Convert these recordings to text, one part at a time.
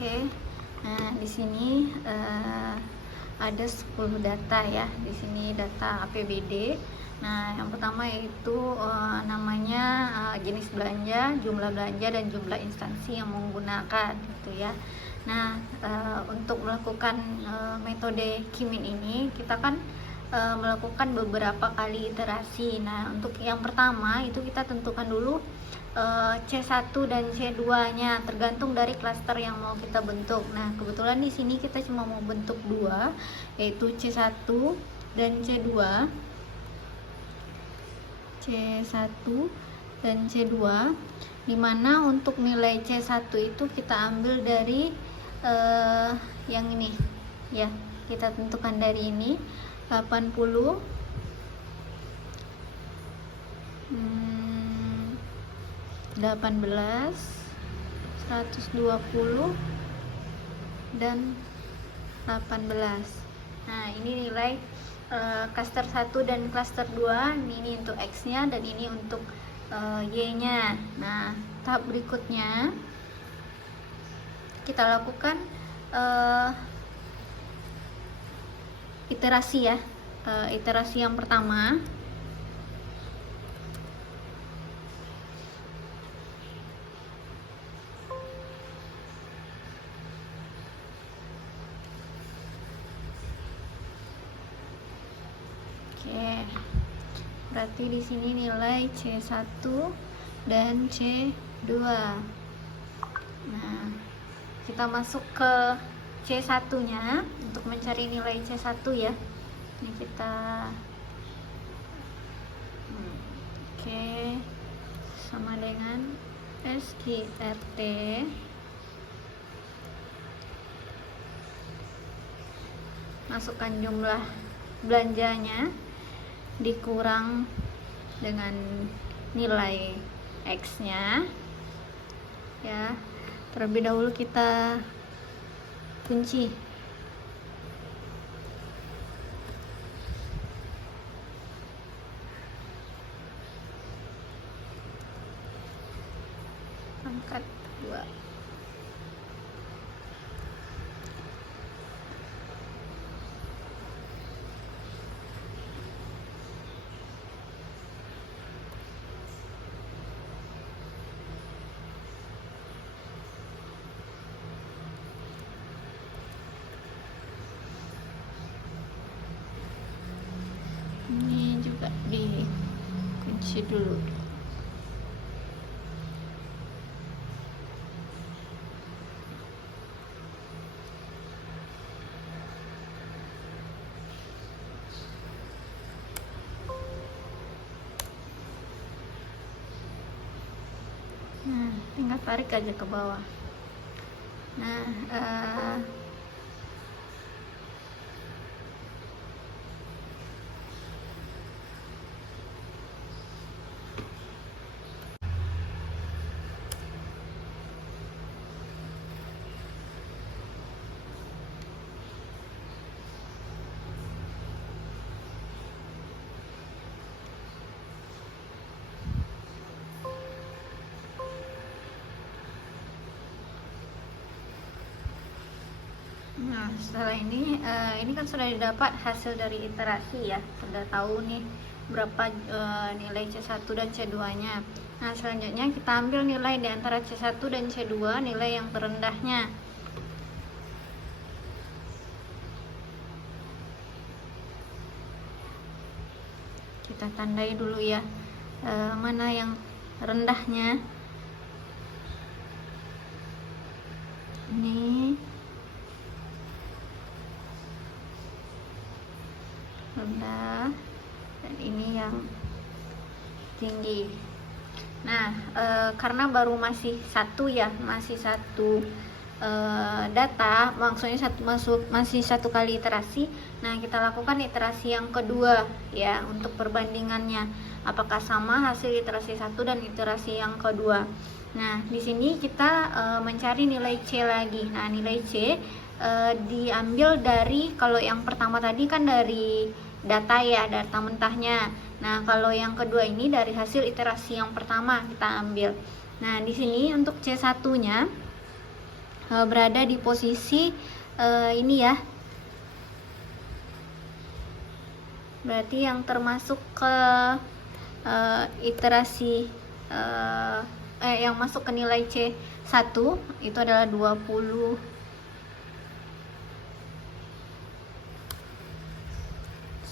Oke. Nah, di sini ada 10 data ya. Di sini data APBD. Nah, yang pertama yaitu namanya jenis belanja, jumlah belanja dan jumlah instansi yang menggunakan gitu ya. Nah, untuk melakukan metode Kimin ini kita kan melakukan beberapa kali iterasi. Nah, untuk yang pertama itu kita tentukan dulu C1 dan C2-nya tergantung dari klaster yang mau kita bentuk. Nah, kebetulan di sini kita cuma mau bentuk dua, yaitu C1 dan C2. C1 dan C2, dimana untuk nilai C1 itu kita ambil dari yang ini ya, kita tentukan dari ini 80 18 120 dan 18. Nah, ini nilai klaster 1 dan klaster 2. Ini untuk X nya dan ini untuk Y nya. Nah, tahap berikutnya kita lakukan iterasi ya. Iterasi yang pertama berarti di sini nilai C1 dan C2. Nah, kita masuk ke C1-nya untuk mencari nilai C1 ya. Ini kita sama dengan SQRT masukkan jumlah belanjanya dikurang dengan nilai X nya ya. Terlebih dahulu kita kunci angkat 2. Ini juga dikunci dulu. Nah, tinggal tarik aja ke bawah. Nah, setelah ini kan sudah didapat hasil dari iterasi ya, sudah tahu nih berapa nilai C1 dan C2 nya. Nah, selanjutnya kita ambil nilai di antara C1 dan C2, nilai yang terendahnya. Kita tandai dulu ya, mana yang rendahnya. Ini rendah dan ini yang tinggi. Nah, karena baru masih satu data, maksudnya masih satu kali iterasi. Nah, kita lakukan iterasi yang kedua ya untuk perbandingannya, apakah sama hasil iterasi 1 dan iterasi yang kedua. Nah, di sini kita mencari nilai C lagi. Nah, nilai C diambil dari, kalau yang pertama tadi kan dari data ya, data mentahnya. Nah, kalau yang kedua ini dari hasil iterasi yang pertama kita ambil. Nah, di sini untuk C1-nya berada di posisi ini ya. Berarti yang termasuk ke iterasi yang masuk ke nilai C1 itu adalah 20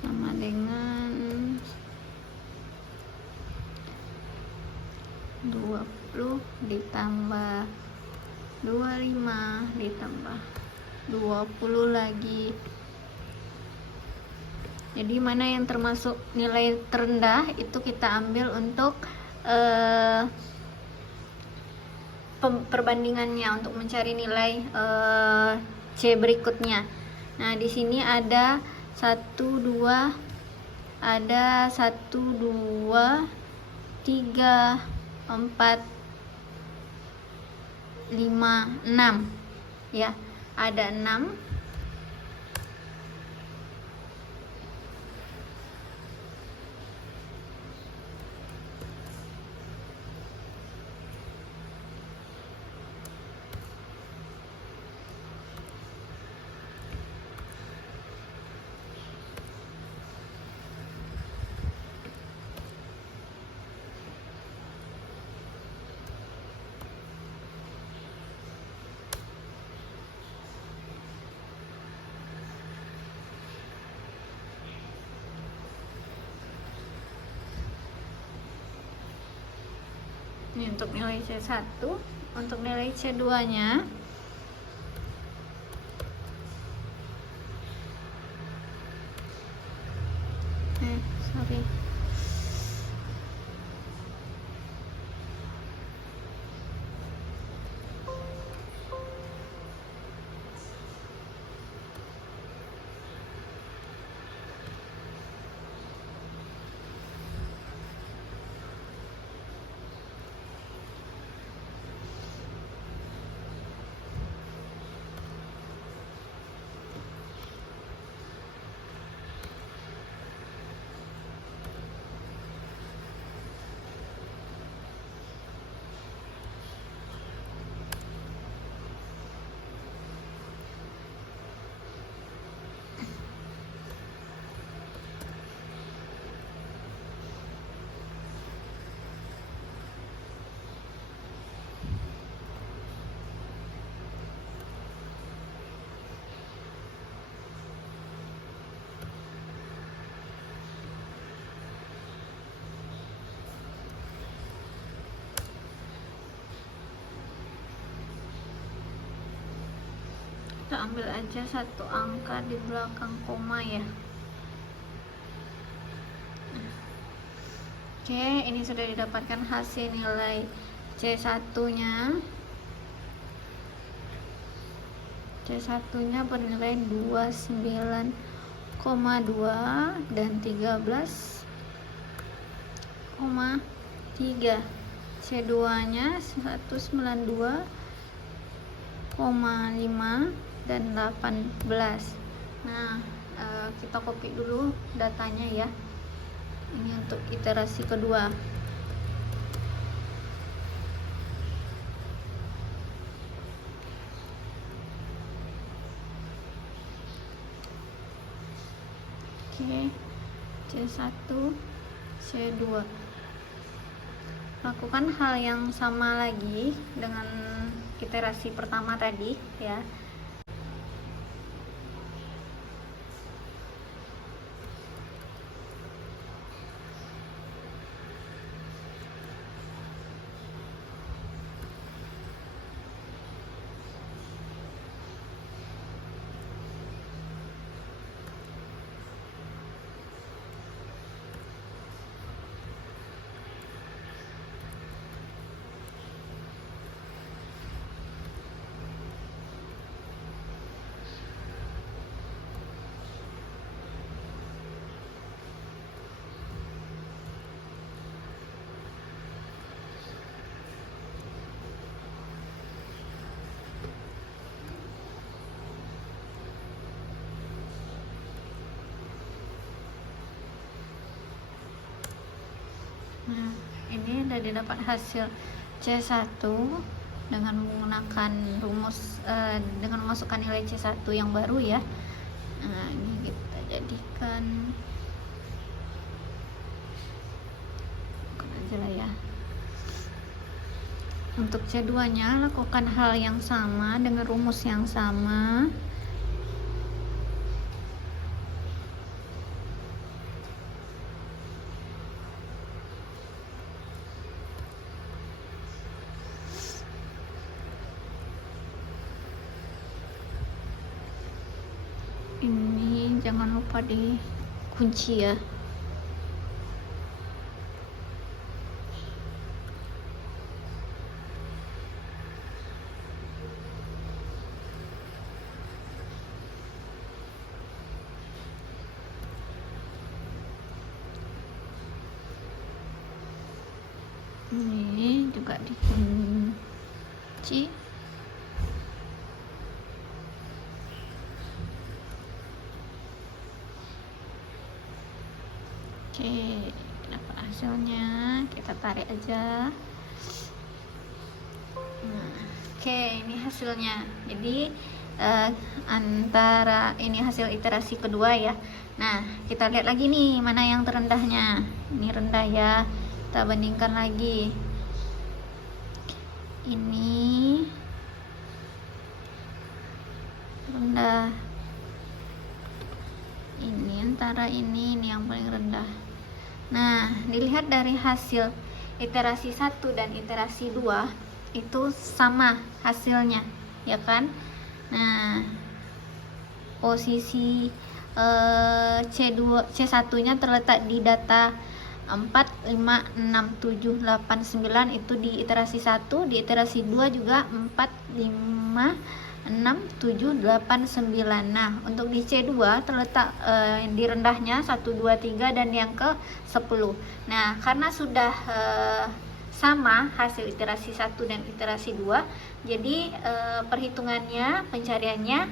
sama dengan 20 ditambah 25 ditambah 20 lagi. Jadi mana yang termasuk nilai terendah itu kita ambil untuk perbandingannya untuk mencari nilai C berikutnya. Nah, di sini ada 1 2 ada 1 2 3 4 5 6 ya. Ada 6. Ini untuk nilai C1. Untuk nilai C2 nya sorry. Kita ambil aja satu angka di belakang koma ya. Oke, ini sudah didapatkan hasil nilai C1 nya. C1 nya bernilai 29,2 dan 13,3. C2 nya 192,5 dan 18. Nah, kita copy dulu datanya ya. Ini untuk iterasi kedua. Oke, C1, C2. Lakukan hal yang sama lagi dengan iterasi pertama tadi ya. Nah, ini udah didapat hasil C1 dengan menggunakan rumus dengan memasukkan nilai C1 yang baru ya. Nah, ini kita jadikan aja lah ya. Untuk C2 nya lakukan hal yang sama dengan rumus yang sama. Ini jangan lupa dikunci ya. Ini juga dikunci. Oke, dapat hasilnya, kita tarik aja. Nah, oke, ini hasilnya. Jadi antara ini hasil iterasi kedua ya. Nah, kita lihat lagi nih mana yang terendahnya. Ini rendah ya, kita bandingkan lagi. Ini rendah, ini antara ini yang paling rendah. Nah, dilihat dari hasil iterasi 1 dan iterasi 2 itu sama hasilnya, ya kan? Nah, posisi C1 nya terletak di data 4, 5, 6, 7, 8, 9 itu di iterasi 1, di iterasi 2 juga 4, 5, 6, 7, 8, 9. Nah, untuk di C2 terletak di rendahnya 1, 2, 3 dan yang ke 10. Nah, karena sudah sama hasil iterasi 1 dan iterasi 2, jadi perhitungannya, pencariannya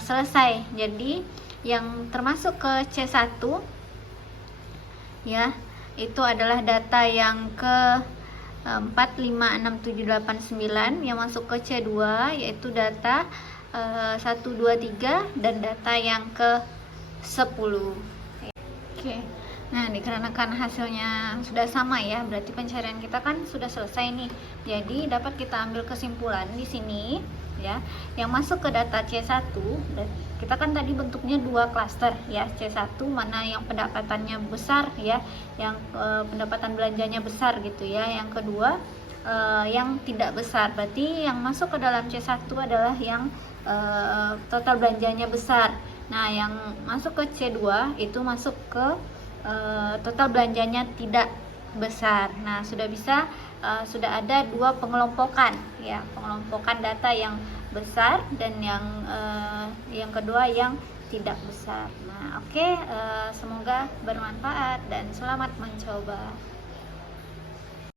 selesai. Jadi yang termasuk ke C1 ya, itu adalah data yang ke 4, 5, 6, 7, 8, 9. Yang masuk ke C2 yaitu data 1, 2, 3 dan data yang ke 10. Oke. Nah, dikarenakan hasilnya sudah sama ya, berarti pencarian kita kan sudah selesai nih. Jadi dapat kita ambil kesimpulan di sini ya. Yang masuk ke data C1, kita kan tadi bentuknya 2 klaster ya. C1 mana yang pendapatannya besar ya, yang pendapatan belanjanya besar gitu ya. Yang kedua yang tidak besar. Berarti yang masuk ke dalam C1 adalah yang total belanjanya besar. Nah, yang masuk ke C2 itu masuk ke total belanjanya tidak besar. Nah, sudah ada 2 pengelompokan ya, pengelompokan data yang besar dan yang kedua yang tidak besar. Nah, oke, semoga bermanfaat dan selamat mencoba.